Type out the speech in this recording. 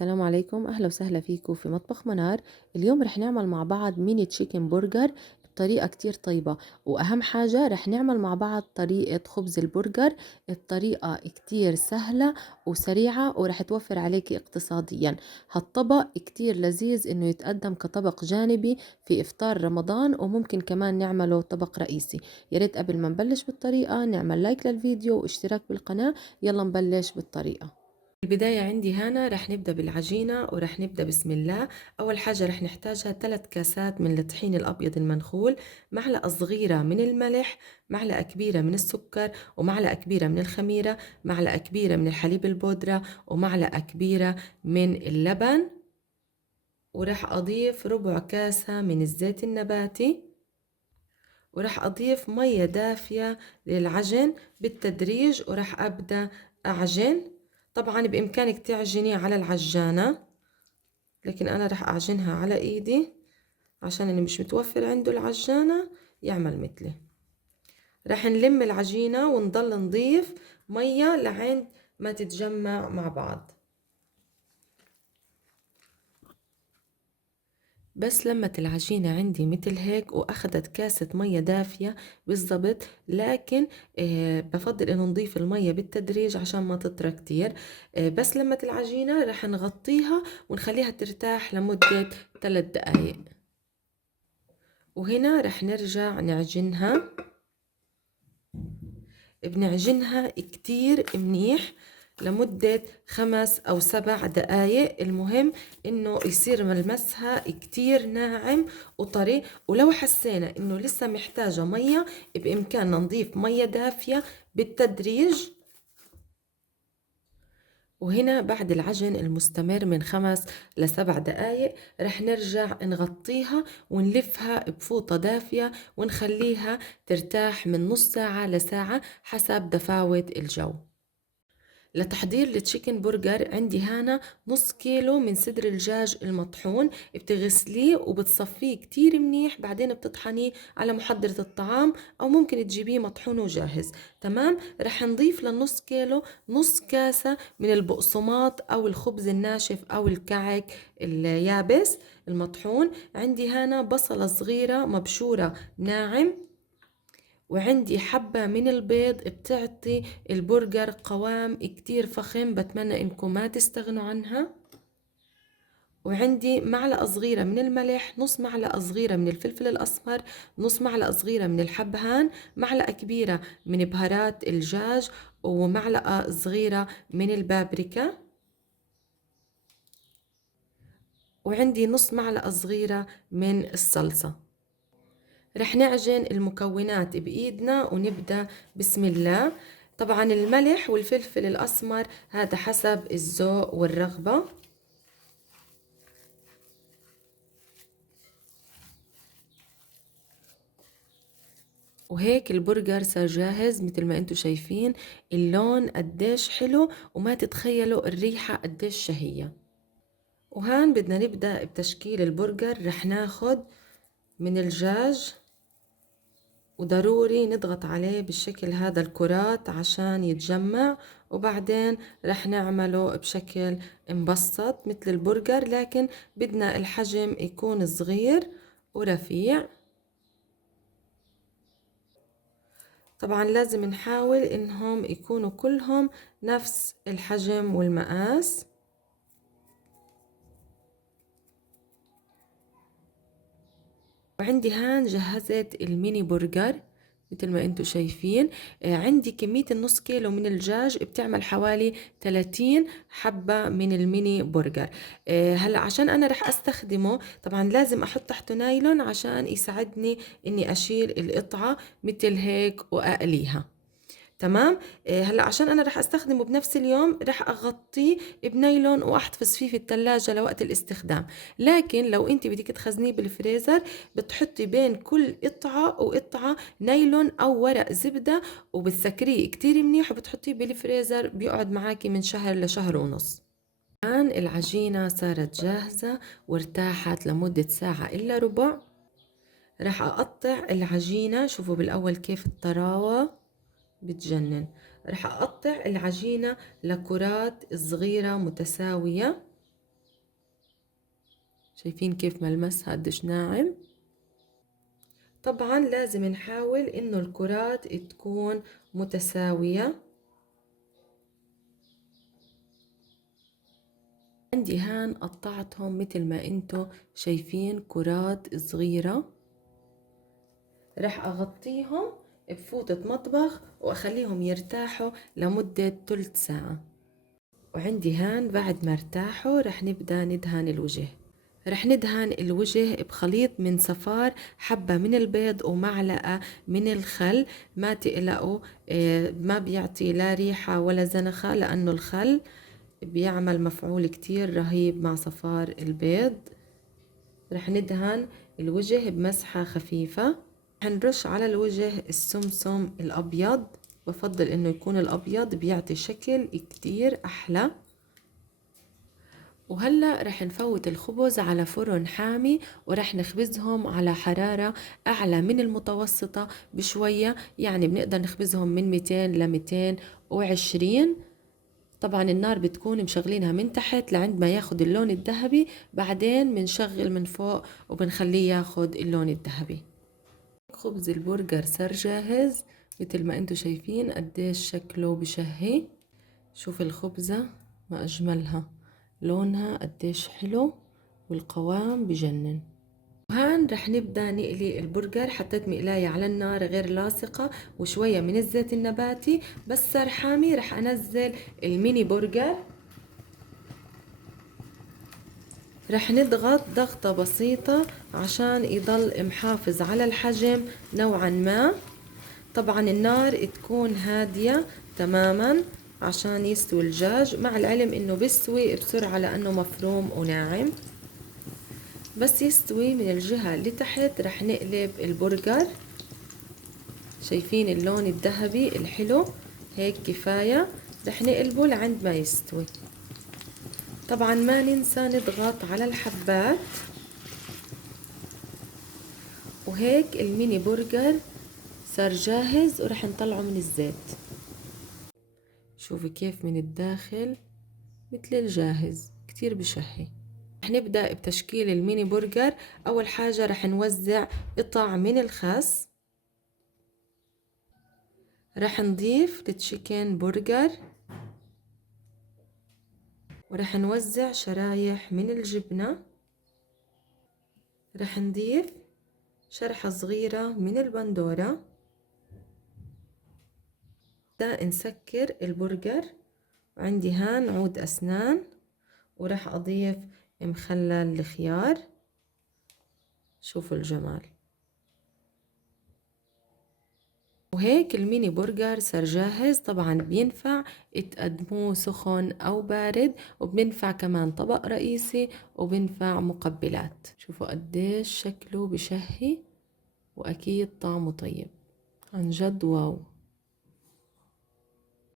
السلام عليكم، أهلا وسهلا فيكم في مطبخ منار. اليوم رح نعمل مع بعض ميني تشيكن برجر بطريقة كتير طيبة. وأهم حاجة رح نعمل مع بعض طريقة خبز البرجر بطريقة كتير سهلة وسريعة، ورح توفر عليكي اقتصاديا. هالطبق كتير لذيذ إنه يتقدم كطبق جانبي في إفطار رمضان، وممكن كمان نعمله طبق رئيسي. ياريت قبل ما نبلش بالطريقة نعمل لايك للفيديو واشتراك بالقناة. يلا نبلش بالطريقة. البداية عندي هنا رح نبدأ بالعجينة ورح نبدأ بسم الله. أول حاجة رح نحتاجها 3 كاسات من الطحين الأبيض المنخول، معلقة صغيرة من الملح، معلقة كبيرة من السكر، ومعلقة كبيرة من الخميرة، معلقة كبيرة من الحليب البودرة، ومعلقة كبيرة من اللبن. ورح أضيف ربع كاسة من الزيت النباتي، ورح أضيف مية دافية للعجن بالتدريج، ورح أبدأ أعجن. طبعا بإمكانك تعجني على العجانة، لكن أنا رح أعجنها على إيدي عشان اللي مش متوفر عنده العجانة يعمل مثلي. رح نلم العجينة ونضل نضيف مية لعند ما تتجمع مع بعض. بس لمت العجينة عندي مثل هيك وأخدت كاسة مية دافية بالضبط، لكن بفضل إنه نضيف المية بالتدريج عشان ما تطرى كتير. بس لمت العجينة رح نغطيها ونخليها ترتاح لمدة 3 دقايق، وهنا رح نرجع نعجنها. بنعجنها كتير منيح لمدة 5 أو 7 دقايق. المهم إنه يصير ملمسها كتير ناعم وطري، ولو حسينا إنه لسه محتاجة مية بإمكاننا نضيف مية دافية بالتدريج. وهنا بعد العجن المستمر من 5 ل7 دقايق رح نرجع نغطيها ونلفها بفوطة دافية ونخليها ترتاح من نص ساعة لساعة حسب دفاوة الجو. لتحضير التشيكن برجر عندي هنا نص كيلو من صدر الدجاج المطحون. بتغسليه وبتصفيه كتير منيح، بعدين بتطحنيه على محضرة الطعام أو ممكن تجيبيه مطحون وجاهز. تمام. رح نضيف للنص كيلو نص كاسة من البقسماط أو الخبز الناشف أو الكعك اليابس المطحون. عندي هنا بصلة صغيرة مبشورة ناعم، وعندي حبة من البيض بتعطي البرجر قوام كتير فخم، بتمنى انكم ما تستغنوا عنها. وعندي معلقة صغيرة من الملح، نص معلقة صغيرة من الفلفل الأسمر، نص معلقة صغيرة من الحبهان، معلقة كبيرة من بهارات الدجاج، ومعلقة صغيرة من البابريكا، وعندي نص معلقة صغيرة من الصلصة. رح نعجن المكونات بإيدنا ونبدأ بسم الله. طبعا الملح والفلفل الأسمر هذا حسب الذوق والرغبة. وهيك البرجر صار جاهز مثل ما انتم شايفين. اللون قديش حلو، وما تتخيلوا الريحة قديش شهية. وهان بدنا نبدأ بتشكيل البرجر. رح ناخد من الدجاج، وضروري نضغط عليه بالشكل هذا الكرات عشان يتجمع، وبعدين رح نعمله بشكل مبسط مثل البرجر، لكن بدنا الحجم يكون صغير ورفيع. طبعا لازم نحاول انهم يكونوا كلهم نفس الحجم والمقاس. وعندي هان جهزت الميني برجر مثل ما انتم شايفين. عندي كمية النص كيلو من الدجاج بتعمل حوالي 30 حبة من الميني برجر. هلا عشان انا رح استخدمه طبعا لازم احط تحته نايلون عشان يساعدني اني اشيل القطعة مثل هيك واقليها. تمام. هلا عشان انا رح استخدمه بنفس اليوم رح اغطيه بنايلون واحتفظ فيه في الثلاجة لوقت الاستخدام. لكن لو انت بدك تخزنيه بالفريزر بتحطي بين كل قطعة وقطعة نايلون او ورق زبدة، وبتسكريه كتير منيح وبتحطيه بالفريزر بيقعد معاكي من شهر لشهر ونص. الآن العجينة صارت جاهزة وارتاحت لمدة ساعة إلا ربع. رح أقطع العجينة، شوفوا بالأول كيف الطراوة بتجنن. رح أقطع العجينة لكرات صغيرة متساوية. شايفين كيف ملمسها قديش ناعم. طبعا لازم نحاول انه الكرات تكون متساوية. عندي هان قطعتهم مثل ما انتو شايفين كرات صغيرة. رح اغطيهم بفوطة مطبخ واخليهم يرتاحوا لمدة 3 ساعة. وعندي هان بعد ما ارتاحوا رح نبدأ ندهن الوجه. رح ندهن الوجه بخليط من صفار، حبة من البيض ومعلقة من الخل. ما تقلقوا، ما بيعطي لا ريحة ولا زنخة، لأنه الخل بيعمل مفعول كتير رهيب مع صفار البيض. رح ندهن الوجه بمسحة خفيفة. رح نرش على الوجه السمسم الأبيض، بفضل إنه يكون الأبيض بيعطي شكل كتير أحلى. وهلأ رح نفوت الخبز على فرن حامي ورح نخبزهم على حرارة أعلى من المتوسطة بشوية، يعني بنقدر نخبزهم من 200 ل 220. طبعا النار بتكون مشغلينها من تحت لعند ما ياخد اللون الذهبي، بعدين بنشغل من فوق وبنخليه ياخد اللون الذهبي. خبز البرجر صار جاهز، مثل ما انتو شايفين قديش شكله بشهي. شوف الخبزة ما أجملها، لونها قديش حلو والقوام بجنن. وهان رح نبدأ نقلي البرجر. حطيت مقلاية على النار غير لاصقة وشوية من الزيت النباتي، بس صار حامي. رح أنزل الميني برجر، رح نضغط ضغطة بسيطة عشان يضل محافظ على الحجم نوعا ما. طبعا النار تكون هادية تماما عشان يستوي الدجاج، مع العلم انه بيستوي بسرعة لانه مفروم وناعم. بس يستوي من الجهة اللي تحت رح نقلب البرجر. شايفين اللون الذهبي الحلو؟ هيك كفاية. رح نقلبه لعند ما يستوي. طبعا ما ننسى نضغط على الحبات. وهيك الميني برجر صار جاهز ورح نطلعه من الزيت. شوفي كيف من الداخل مثل الجاهز، كتير بشهي. رح نبدأ بتشكيل الميني برجر. أول حاجة رح نوزع قطع من الخس. رح نضيف التشيكن برجر، ورح نوزع شرايح من الجبنة. رح نضيف شرحة صغيرة من البندورة. بدأ نسكر البرجر. وعندي هان عود أسنان، ورح أضيف مخلل الخيار. شوفوا الجمال. وهيك الميني برجر صار جاهز. طبعا بينفع تقدموه سخن أو بارد، وبنفع كمان طبق رئيسي، وبنفع مقبلات. شوفوا قديش شكله بشهي، وأكيد طعمه طيب عن جد واو.